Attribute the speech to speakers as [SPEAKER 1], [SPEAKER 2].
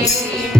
[SPEAKER 1] Peace.